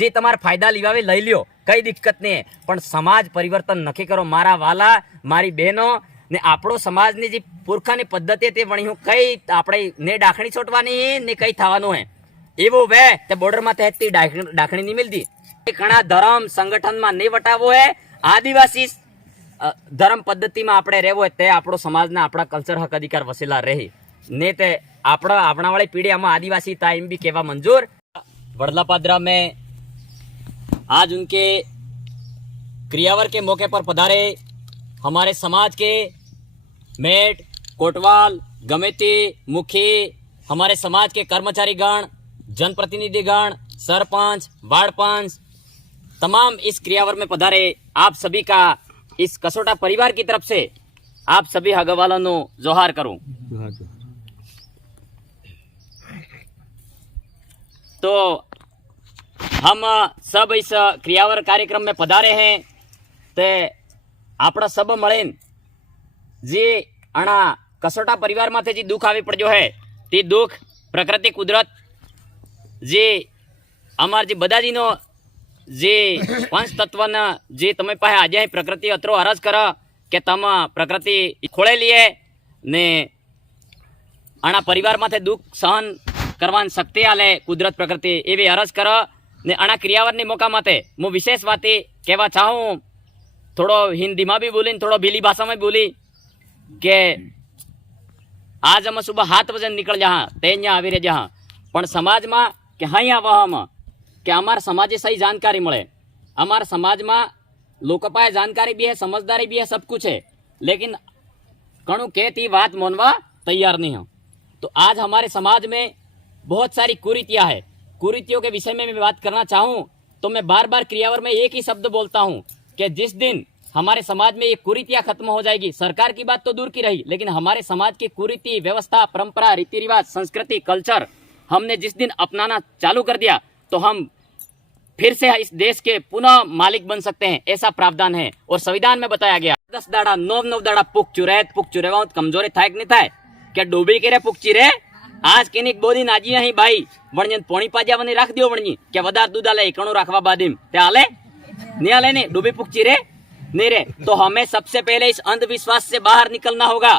જે તમારા ફાયદા લેવાવે લઈ લ્યો, કઈ દિક્કત નહીં, પણ સમાજ પરિવર્તન નક્કી કરો મારા વાલા, મારી બહેનો ને આપણો સમાજની જે પુરખાની પદ્ધતિ તે વણી હું કઈ આપણે ને ડાખણી છોટવાની ને કઈ થવાનું હે એવું વે તે બોર્ડરમાં તે ડાખણી નહીં મિલતી. ઘણા ધર્મ સંગઠનમાં નહીં વટાવો હે, આદિવાસી ધર્મ પદ્ધતિમાં આપણે રહેવો હોય તે આપણો સમાજના આપણા કલ્ચર હક અધિકાર વસેલા રહી ને તે આપણા આવનાવાળી पीढ़ी हमें आदिवासी टाइम भी कहवा मंजूर। वड़लापादरा में आज उनके क्रियावर के मौके पर पधारे हमारे समाज के मेट, कोटवाल, गमेती, मुखी, हमारे समाज के कर्मचारी गण, जनप्रतिनिधि गण, सरपंच, वार्ड पंच, तमाम इस क्रियावर में पधारे आप सभी का इस कसोटा परिवार की तरफ से आप सभी हगवालों जोहार करूं। तो हम सब इस क्रियावर कार्यक्रम में पधारे हैं ते आपड़ा सब मळीने जे अणा कसोटा परिवार माथे जे दुख आवी पड्यो है ते दुख प्रकृति कुदरत जे अमार जे बदाजीनो जे पंच तत्वना जे तमे पाहे आज प्रकृति अतरो अरज कर के तम प्रकृति खोले लिए ने अणा परिवार माथे दुख सहन करवान शक्ति आले कुदरत प्रकृति एवी अरज कर ने अणा क्रियावरनी मौका माटे मु विशेष बाती कहवा चाहूँ। थोड़ो हिंदी में भी बोली, थोड़ो भीली भाषा में बोली के आज हम सुबह 7 बजे निकल जहाँ ते आवी रहे जहाँ पण समाज में के हाँ वह के अमार समाजे सही जानकारी मळे। अमार समाज में लोक पाए जानकारी भी है, समझदारी भी है, सब कुछ है, लेकिन कणु कहती बात मानवा तैयार नहीं हो। तो आज हमारे समाज में बहुत सारी कुरीतियां है। कुरीतियों के विषय में मैं बात करना चाहूँ तो मैं बार बार क्रियावर में एक ही शब्द बोलता हूँ कि जिस दिन हमारे समाज में ये कुरीतियां खत्म हो जाएगी, सरकार की बात तो दूर की रही, लेकिन हमारे समाज की कुरीति, व्यवस्था, परंपरा, रीति रिवाज, संस्कृति, कल्चर हमने जिस दिन अपनाना चालू कर दिया तो हम फिर से इस देश के पुनः मालिक बन सकते हैं, ऐसा प्रावधान है। और संविधान में बताया गया 10 दाड़ा 9 दाड़ा पुक चुरे कमजोरी थाय नहीं थाय क्या डूबी के रे पुक चिरे आज केनिक बोदी नाजी नहीं भाई वणजन पोणी पाजा वनी राख दियो वणजी क्या वदार दूध आले एकणो राखवा बादीम ते आले नहीं आले ने डूबी पुक चिरे नहीं रे। तो हमें सबसे पहले इस अंधविश्वास से बाहर निकलना होगा।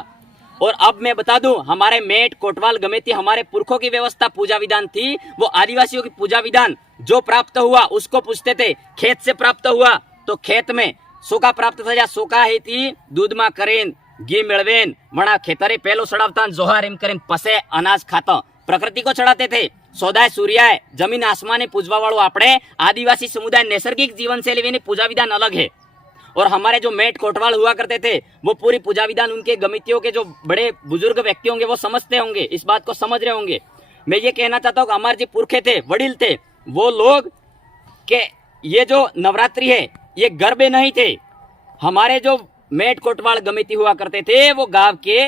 और अब मैं बता दूं, हमारे मेट, कोटवाल, गमेती हमारे पुरखों की व्यवस्था पूजा विधान थी, वो आदिवासियों की पूजा विधान जो प्राप्त हुआ उसको पूछते थे। खेत से प्राप्त हुआ तो खेत में सोका प्राप्त था, सोका ही थी दूध में करेन घी मेळवेन वणा खेतरे पहलो चढ़ावता जोहार एम करेन पसे अनाज खाता प्रकृति को चढ़ाते थे। सौदाय सूर्याय जमीन आसमाने पूजवा वालों आपणे आदिवासी समुदाय नैसर्गिक जीवन शैली पूजा विधान अलग है। और हमारे जो मेट कोटवाल हुआ करते थे वो पूरी पूजा विधान उनके गमितियों के जो बड़े बुजुर्ग व्यक्ति होंगे वो समझते होंगे, इस बात को समझ रहे होंगे। मैं ये कहना चाहता हूँ कि हमारे जो पुरखे थे, वडील थे, वो लोग के ये जो नवरात्रि है ये गरबे नहीं थे। हमारे जो मेट कोटवाल गमिती हुआ करते थे वो गांव के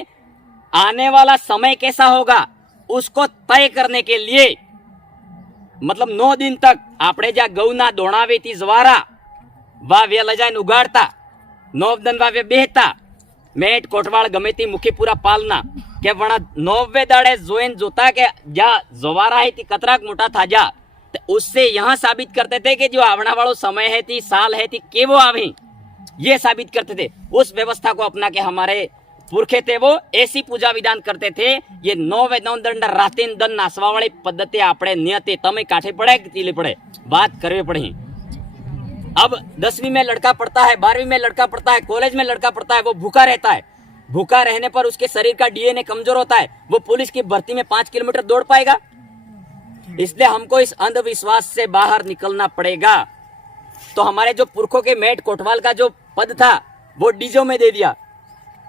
आने वाला समय कैसा होगा उसको तय करने के लिए मतलब 9 दिन तक आपणे ज्या गौना दोणावे थी जवारा वाव्य लजाइन उगाड़ता 9 दिन वाव्य बेहता मेट कोटवाल गमेती मुखी पूरा पालना के वणा 9 दाड़े जोइन जोता के ज्या जवारा है थी कतराक मोटा था जा तो उससे यहाँ साबित करते थे कि जो आवना वालों समय है थी साल है थी केवो आवी ये साबित करते थे। उस व्यवस्था को अपना के हमारे पुरखे थे वो ऐसी पूजा विधान करते थे। ये 9 दंड रातीन दन नासवा वाली पद्धति आपणे नियति तमे काठे पड़े कि तीले पड़े बात करवी पड़ी। अब 10वीं में लड़का पढ़ता है, 12वीं में लड़का पढ़ता है, कॉलेज में लड़का पढ़ता है, वो भूखा रहता है। भूखा रहने पर उसके शरीर का डीएनए कमजोर होता है, वो पुलिस की भर्ती में 5 किलोमीटर दौड़ पाएगा। इसलिए हमको इस अंधविश्वास से बाहर निकलना पड़ेगा। तो हमारे जो पुरखों के मेट कोटवाल का जो पद था वो डीजो में दे दिया।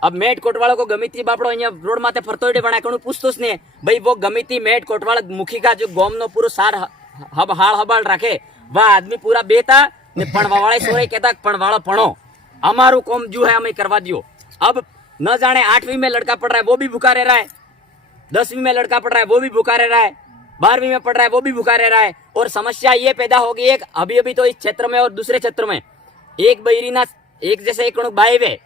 अब मेट कोटवालों को गमिती बापड़ो अँ रोड माथे फरतो बना कणु पूछतो ज नहीं भाई वो गमिती मेट कोटवाल मुखी का जो गोमनो पूरो सार हाड़ हबाड़ रखे वह आदमी पूरा बेता ने पणवावाळे सोरे कहता पणवाळो पणो हमारू कोम जो है हमें करवा दियो। अब न जाने 8वीं में लड़का पढ़ रहा है वो भी भूखा रह रहा है, 10वीं में लड़का पढ़ रहा है वो भी भूखा रह रहा है, 12वीं में पढ़ रहा है वो भी भूखा रह रहा है। और समस्या ये पैदा होगी एक अभी तो इस क्षेत्र में और दूसरे क्षेत्र में एक बहिरीना एक जैसे एक बाई वे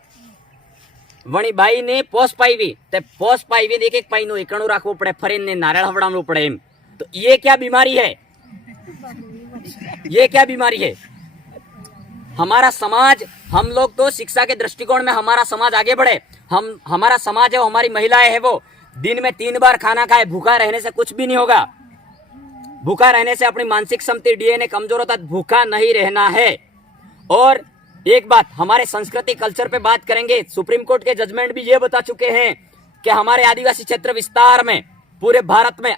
वणी बाई ने पोस पाई ते पोस पाई एक पाई नो एकणो राखवो पड़े, फरीने नारियल हवड़ावવું પડે एम। तो ये क्या बीमारी है? ये क्या बीमारी है? हमारा समाज, हम लोग तो शिक्षा के दृष्टिकोण में हमारा समाज आगे बढ़े। हमारा समाज है, हमारी महिलाएं है, वो दिन में 3 बार खाना खाए। भूखा रहने से कुछ भी नहीं होगा। भूखा रहने से अपनी मानसिक क्षमता, डीएनए कमजोर होता है। भूखा नहीं रहना है। और एक बात, हमारे संस्कृति कल्चर पे बात करेंगे। सुप्रीम कोर्ट के जजमेंट भी ये बता चुके हैं कि हमारे आदिवासी क्षेत्र विस्तार में, पूरे भारत में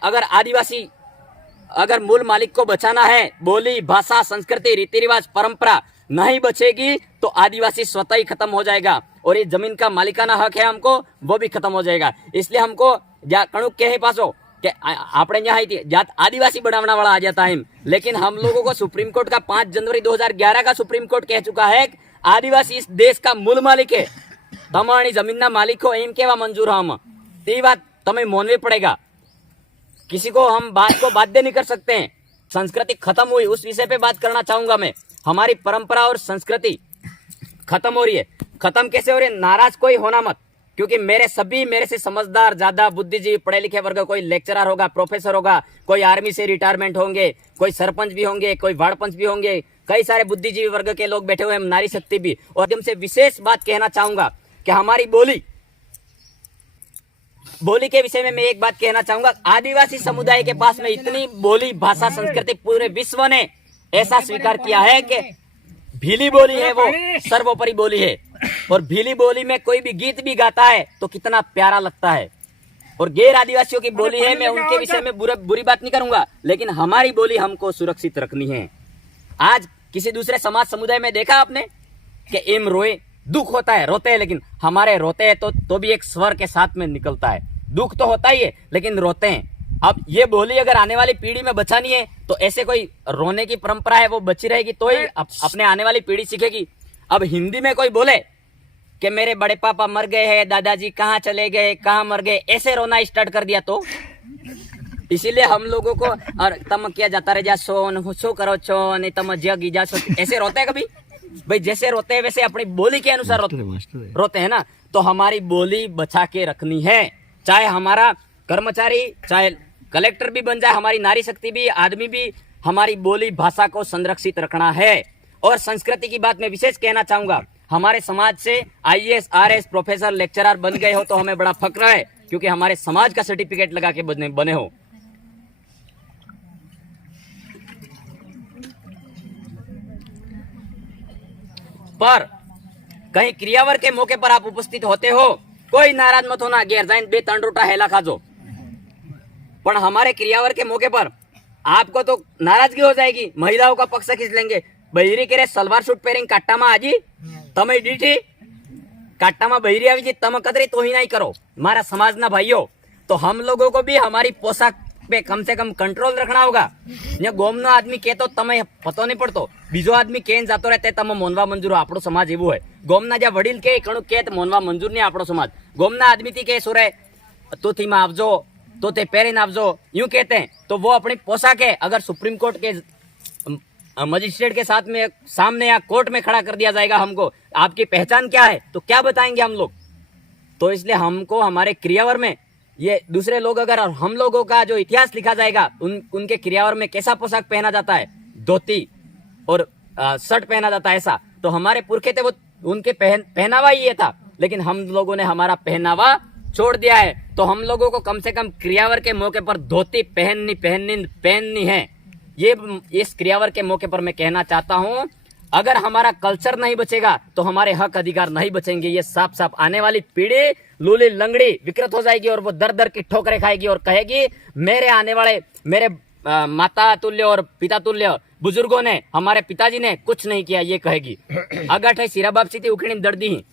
अगर मूल मालिक को बचाना है, बोली, भाषा, संस्कृति, रीति रिवाज, परंपरा नहीं बचेगी तो आदिवासी स्वतः ही खत्म हो जाएगा। और ये जमीन का मालिकाना हक है हमको, वो भी खत्म हो जाएगा। इसलिए हमको कणुक के पासो कि આપણે यहाँ जात आदिवासी बनावना वाला आ जाता है। लेकिन हम लोगों को सुप्रीम कोर्ट का 5 जनवरी 2011 का सुप्रीम कोर्ट कह चुका है कि आदिवासी इस देश का मूल मालिक है। તમારી જમીનના માલિક हो એમ કેવા મંજૂર हम તે વાત તમે માનવી पड़ेगा। किसी को हम बात को बाध्य नहीं कर सकते हैं। संस्कृति खत्म हुई, उस विषय पे बात करना चाहूंगा मैं। हमारी परंपरा और संस्कृति खत्म हो रही है। खत्म कैसे हो रही है? नाराज कोई होना मत, क्योंकि मेरे से समझदार, ज्यादा बुद्धिजीवी, पढ़े लिखे वर्ग, कोई लेक्चरर होगा, प्रोफेसर होगा, कोई आर्मी से रिटायरमेंट होंगे, कोई सरपंच भी होंगे, कोई वार्ड पंच भी होंगे, कई सारे बुद्धिजीवी वर्ग के लोग बैठे हुए हैं, नारी शक्ति भी। और तुमसे विशेष बात कहना चाहूंगा कि हमारी बोली के विषय में मैं एक बात कहना चाहूंगा। आदिवासी समुदाय के पास में इतनी बोली, भाषा, संस्कृति पूरे विश्व ने ऐसा स्वीकार किया है कि भीली बोली है वो सर्वोपरि बोली है। और भीली बोली में कोई भी गीत भी गाता है तो कितना प्यारा लगता है। और गैर आदिवासियों की बोली है, मैं उनके विषय में बुरी बात नहीं करूंगा, लेकिन हमारी बोली हमको सुरक्षित रखनी है। आज किसी दूसरे समाज समुदाय में देखा आपने कि एम रोए, दुख होता है, रोते हैं, लेकिन हमारे रोते हैं तो भी एक स्वर के साथ में निकलता है। दुख तो होता ही है, लेकिन रोते हैं। अब ये बोली अगर आने वाली पीढ़ी में बचानी है तो ऐसे कोई रोने की परंपरा है वो बची रहेगी तो ही अपने आने वाली पीढ़ी सीखेगी। अब हिंदी में कोई बोले कि मेरे बड़े पापा मर गए हैं, दादाजी कहाँ चले गए, कहाँ मर गए, ऐसे रोना स्टार्ट कर दिया तो इसीलिए हम लोगों को, और तम क्या जाता रह जा सो करो छो नहीं तम जगी जा सो, ऐसे रोते हैं कभी? भाई जैसे रोते हैं वैसे अपनी बोली के अनुसार रोते हैं ना। तो हमारी बोली बचा के रखनी है। चाहे हमारा कर्मचारी, चाहे कलेक्टर भी बन जाए, हमारी नारी शक्ति भी, आदमी भी, हमारी बोली भाषा को संरक्षित रखना है। और संस्कृति की बात मैं विशेष कहना चाहूंगा। हमारे समाज से आईएएस, आरएस, प्रोफेसर, लेक्चरर बन गए हो तो हमें बड़ा फक्र है, क्योंकि हमारे समाज का सर्टिफिकेट लगा के बने हो। पर कहीं क्रियावर के मौके पर आप उपस्थित होते हो, कोई नाराज मत होना, घेर जाइन 2-3 रोटा हेला खाजो। पर हमारे क्रियावर के मौके पर आपको तो नाराजगी हो जाएगी, महिलाओं का पक्ष खींच लेंगे। बहिरी के सलवार सूट पहरेंगे काट्टा में आजी तमे डीठी काट्टा में बहिरी आवी जी तम कदरी तो ही नहीं करो मारा समाज ना भाइयों। तो हम लोगों को भी हमारी पोशाक पे कम से कम कंट्रोल रखना होगा। ने गोमनो आदमी के तो तमे पतो नहीं पड़तो, बीजो आदमी केन जातो रहते तमे मोनवा मंजूर। आपणो समाज एवो है, गोमना ज्या वडील के कणु के मोनवा मंजूर नहीं आपणो समाज। गोमना आदमी थी के सोरे तो थी में आवजो तो ते पहरीन आवजो यूं कहते हैं, तो वो अपनी पोशाक है। अगर सुप्रीम कोर्ट के मजिस्ट्रेट के साथ में सामने या कोर्ट में खड़ा कर दिया जाएगा हमको, आपकी पहचान क्या है तो क्या बताएंगे हम लोग? तो इसलिए हमको हमारे क्रियावर में ये दूसरे लोग, अगर हम लोगों का जो इतिहास लिखा जाएगा, उनके क्रियावर में कैसा पोशाक पहना जाता है, धोती और शर्ट पहना जाता है, ऐसा तो हमारे पुरखे थे वो उनके पहनावा ही ये था। लेकिन हम लोगों ने हमारा पहनावा छोड़ दिया है। तो हम लोगों को कम से कम क्रियावर के मौके पर धोती पहननी है। ये इस क्रियावर के मौके पर मैं कहना चाहता हूं, अगर हमारा कल्चर नहीं बचेगा तो हमारे हक अधिकार नहीं बचेंगे। ये साफ साफ आने वाली पीढ़ी लूली लंगड़ी विकृत हो जाएगी और वो दर दर की ठोकरें खाएगी और कहेगी मेरे आने वाले, मेरे माता तुल्य और पिता तुल्य बुजुर्गों ने, हमारे पिताजी ने कुछ नहीं किया, ये कहेगी। अगर सिरा बापसी थी उखड़ी दर्दी ही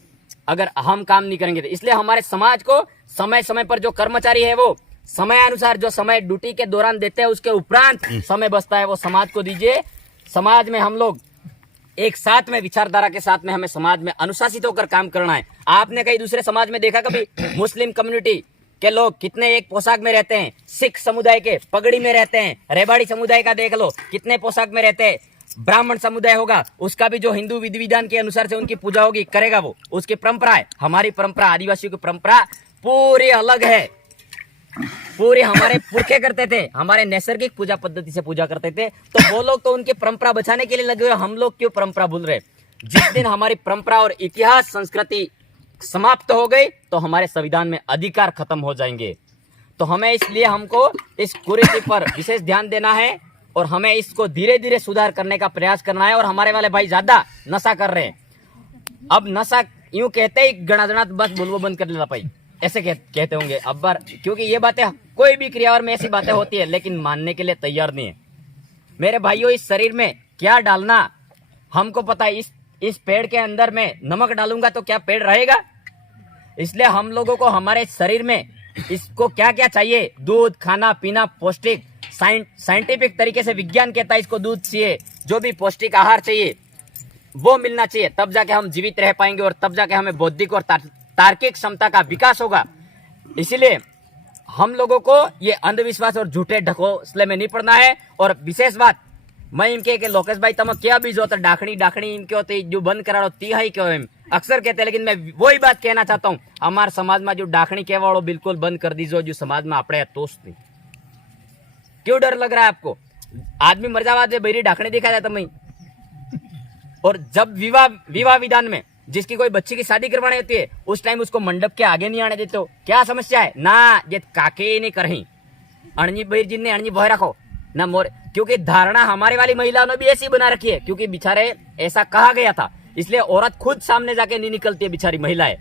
अगर हम काम नहीं करेंगे तो। इसलिए हमारे समाज को समय समय पर जो कर्मचारी है वो समय अनुसार जो समय ड्यूटी के दौरान देते हैं, उसके उपरांत समय बचता है वो समाज को दीजिए। समाज में हम लोग एक साथ में विचारधारा के साथ में हमें समाज में अनुशासित होकर काम करना है। आपने कहीं दूसरे समाज में देखा कभी मुस्लिम कम्युनिटी के लोग कितने एक पोशाक में रहते हैं, सिख समुदाय के पगड़ी में रहते हैं, रेबाड़ी समुदाय का देख लो कितने पोशाक में रहते हैं, ब्राह्मण समुदाय होगा उसका भी जो हिंदू विधि विधान के अनुसार से उनकी पूजा होगी करेगा, वो उसकी परंपरा है। हमारी परंपरा, आदिवासियों की परंपरा पूरी अलग है। पूरे हमारे पुरखे करते थे, हमारे नैसर्गिक पूजा पद्धति से पूजा करते थे, तो वो लोग तो उनकी परंपरा बचाने के लिए लगे हुए, हम लोग क्यों परंपरा भूल रहे? जिस दिन हमारी परंपरा और इतिहास संस्कृति समाप्त हो गई तो हमारे संविधान में अधिकार खत्म हो जाएंगे। तो हमें इसलिए हमको इस कुरीति पर विशेष ध्यान देना है और हमें इसको धीरे धीरे सुधार करने का प्रयास करना है। और हमारे वाले भाई ज्यादा नशा कर रहे हैं। अब नशा यूं कहते ही गणाजनात बस बोलवो बंद कर लेना भाई, ऐसे कहते होंगे अब बार, क्योंकि ये बातें कोई भी क्रियावर में ऐसी बातें होती है लेकिन मानने के लिए तैयार नहीं है। मेरे भाइयों, इस शरीर में क्या डालना हमको पता है। इस पेड़ के अंदर में नमक डालूंगा तो क्या पेड़ रहेगा? इसलिए हम लोगों को हमारे शरीर में इसको क्या क्या चाहिए, दूध खाना पीना पौष्टिक, साइंटिफिक तरीके से विज्ञान कहता है इसको दूध चाहिए, जो भी पौष्टिक आहार चाहिए वो मिलना चाहिए, तब जाके हम जीवित रह पाएंगे और तब जाके हमें बौद्धिक और तार्किक क्षमता का विकास होगा। इसीलिए हम लोगों को ये अंधविश्वास और झूठे ढकोसले में नहीं पड़ना है। और विशेष बात मैं इनके के लोकेश भाई तम क्या बीज होता डाखणी डाखणी इनके होते जो बंद कराड़ो ती है क्यों एम अक्सर कहते हैं, लेकिन मैं वही बात कहना चाहता हूँ, हमारे समाज में जो डाखणी कहवाड़ो बिल्कुल बंद कर दीजो, जो समाज में अपने दोस्त नहीं। क्यों डर लग रहा है आपको? आदमी मर जावा दे बैरी डाखणी दिखा जाता मैं। और जब विवाह विधान में जिसकी कोई बच्ची की शादी करवानी होती है उस टाइम उसको मंडप के आगे नहीं आने देते हो, क्या समस्या है ना? ये काके नहीं करही अणजी बहिर जिनने अणजी बह रखो ना मोर, क्योंकि धारणा हमारे वाली महिलाओं ने भी ऐसी बना रखी है, क्योंकि बेचारे ऐसा कहा गया था, इसलिए औरत खुद सामने जाके नहीं निकलती है बेचारी महिलाएं,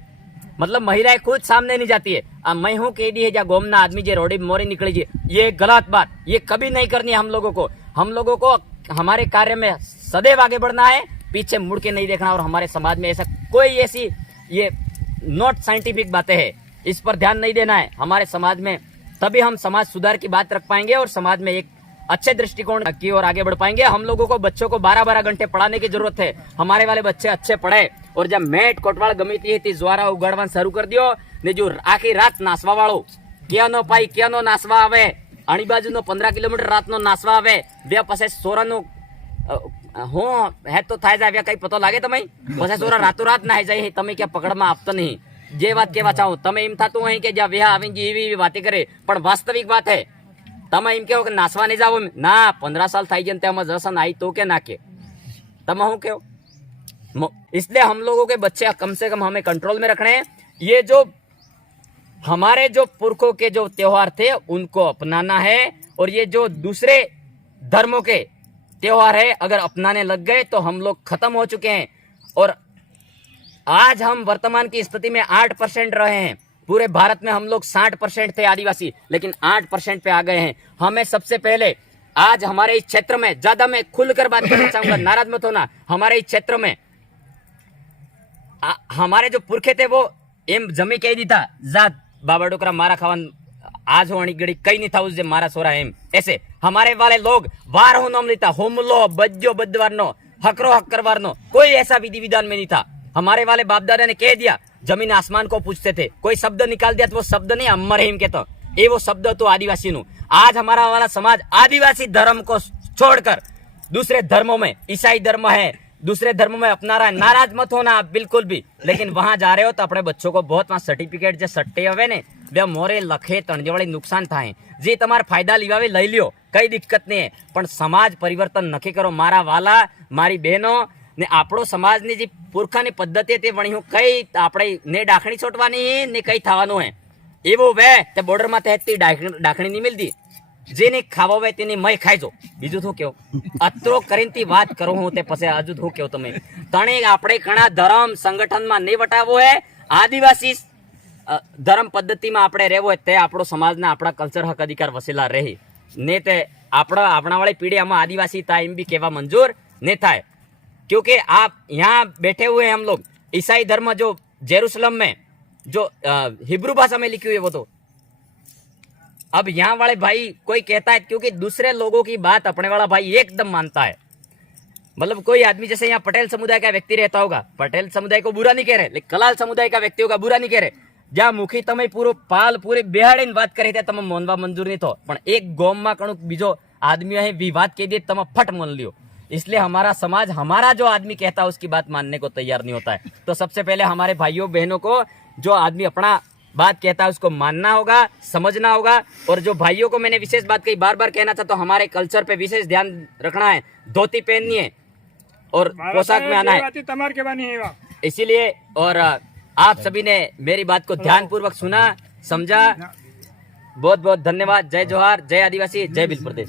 मतलब महिलाएं खुद सामने नहीं जाती है। अब मैं हूँ केडी है या गोमना आदमी जे रोडी मोरी निकली जी, ये गलत बात, ये कभी नहीं करनी है हम लोगों को। हम लोगों को हमारे कार्य में सदैव आगे बढ़ना है, पीछे मुड़ के नहीं देखना। और हमारे समाज में ऐसा कोई ऐसी ये नॉट साइंटिफिक बातें हैं, इस पर ध्यान नहीं देना है हमारे समाज में, तभी हम समाज सुधार की बात रख पाएंगे और समाज में एक अच्छे दृष्टिकोण की ओर आगे बढ़ पाएंगे। हम लोगों को बच्चों को 12-12 घंटे पढ़ाने की जरूरत है, हमारे वाले बच्चे अच्छे पढ़े। और जब मेट कोटवाल गमी थी ज्वारा उगाड़वा शुरू कर दियो ने जो आखी रात नासवा वालों क्यानो पाई क्यानो नासवा आवे, अणी बाजू 15 किलोमीटर रात नो नासवा आवे, बे पसे सोरा હું હે તો થાય જાય કઈ પતો લાગે તમે પછી સોરા રાતોરાત ના જાય તમે ક્યાં પકડમાં આપતો નહીં। જે વાત કહેવા ચાહો તમે એમ થતું હોય કે જ્યાં વિહા આવી એવી વાતે કરે, પણ વાસ્તવિક વાત હે તમે એમ કહો કે નાસવા નહીં જાવ ના 15 साल થઈ ગયા તેમાં જसन आई तो के ना के તમે શું કહો। इसलिए हम लोगों के बच्चे कम से कम हमें कंट्रोल में रखने हैं। ये जो हमारे जो पुरखों के जो त्योहार थे उनको अपनाना है, और ये जो दूसरे धर्मों के त्योहार है अगर अपनाने लग गए तो हम लोग खत्म हो चुके हैं। और आज हम वर्तमान की स्थिति में 8% रहे हैं। पूरे भारत में हम लोग 60% थे आदिवासी, लेकिन 8% पे आ गए हैं। हमें सबसे पहले आज हमारे इस क्षेत्र में, ज्यादा मैं खुलकर बात करना चाहूंगा, नाराज मत होना, हमारे इस क्षेत्र में हमारे जो पुरखे थे वो एम जमी कह दी था जात बाबा डोकरा मारा खावन आज हो गड़ी कई नहीं था उस मारा सोरा एम, ऐसे हमारे वाले लोग वार हो नाम लेता, होमलो बज्जो बद्दवार नो हकरो हक करवार नो, कोई ऐसा विधि विधान में नहीं था। हमारे वाले बाप दादा ने कह दिया, जमीन आसमान को पूछते थे, कोई शब्द निकाल दिया तो वो शब्द नहीं अमर हिम के, तो ये वो शब्द तो आदिवासी नु। आज हमारा वाला समाज आदिवासी धर्म को छोड़कर दूसरे धर्मों में, ईसाई धर्म है दूसरे धर्म में अपना रहा है। नाराज मत होना आप बिल्कुल भी, लेकिन वहां जा रहे हो तो अपने बच्चों को बहुत वहां सर्टिफिकेट जो सट्टे हवे ने वे मोरे लखे तणजवाड़ी नुकसान थाय, जे तमारे फायदा लीवावे लई लियो, कई दिक्कत नहीं है, पण समाज परिवर्तन नक्की करो। मारा वाला मारी बहनो ने આપણો સમાજની જે પુરખાની પદ્ધતિ તે વણી હું કઈ આપણે ને ડાખણી છોટવાની ને કઈ થવાનું હે એવું વે તે બોર્ડર માં તે ડાખણી નહીં મિલતી, જેને ખાવા હોય તેની મય ખાઈજો, બીજું શું કેવું અત્રો કરીને વાત કરું હું તે પછી હજુ શું કેવું તમે તણે આપણે ઘણા ધર્મ સંગઠનમાં નહીં વટાવો હે, આદિવાસી ધર્મ પદ્ધતિમાં આપણે રહેવો હોય તે આપણો સમાજના આપણા કલ્ચર હક અધિકાર વસેલા રહે ને તે આપણા વાળી પીઢી આમાં આદિવાસી થાય એમ બી કહેવા મંજૂર ને થાય। क्योंकि आप यहाँ बैठे हुए हैं हम लोग, ईसाई धर्म जो जेरूसलम में जो हिब्रू भाषा में लिखी हुई है वो तो अब यहाँ वाले भाई कोई कहता है, क्योंकि दूसरे लोगों की बात अपने वाला भाई एकदम मानता है। मतलब कोई आदमी जैसे यहाँ पटेल समुदाय का व्यक्ति रहता होगा, पटेल समुदाय को बुरा नहीं कह रहे, लेकिन कलाल समुदाय का व्यक्ति होगा बुरा नहीं कह रहे, ज्યાં મુખી તમે પૂરો પાલ પૂરી બેહાડીને વાત કરી ત્યાં તમે મોનવા મંજૂર નહીં થો, પણ એક ગોમમાં કણુક બીજો આદમી અહીં વિવાદ કહી દે તમે ફટ મોન લ્યો। इसलिए हमारा समाज हमारा जो आदमी कहता है उसकी बात मानने को तैयार नहीं होता है। तो सबसे पहले हमारे भाइयों बहनों को जो आदमी अपना बात कहता है उसको मानना होगा, समझना होगा। और जो भाइयों को मैंने विशेष बात कही, बार बार कहना चाहता हूँ, हमारे कल्चर पे विशेष ध्यान रखना है। धोती पहननी है और पोशाक में आना है, इसीलिए। और आप सभी ने मेरी बात को ध्यानपूर्वक सुना, समझा। बहुत बहुत धन्यवाद। जय जोहार, जय आदिवासी, जय भील प्रदेश।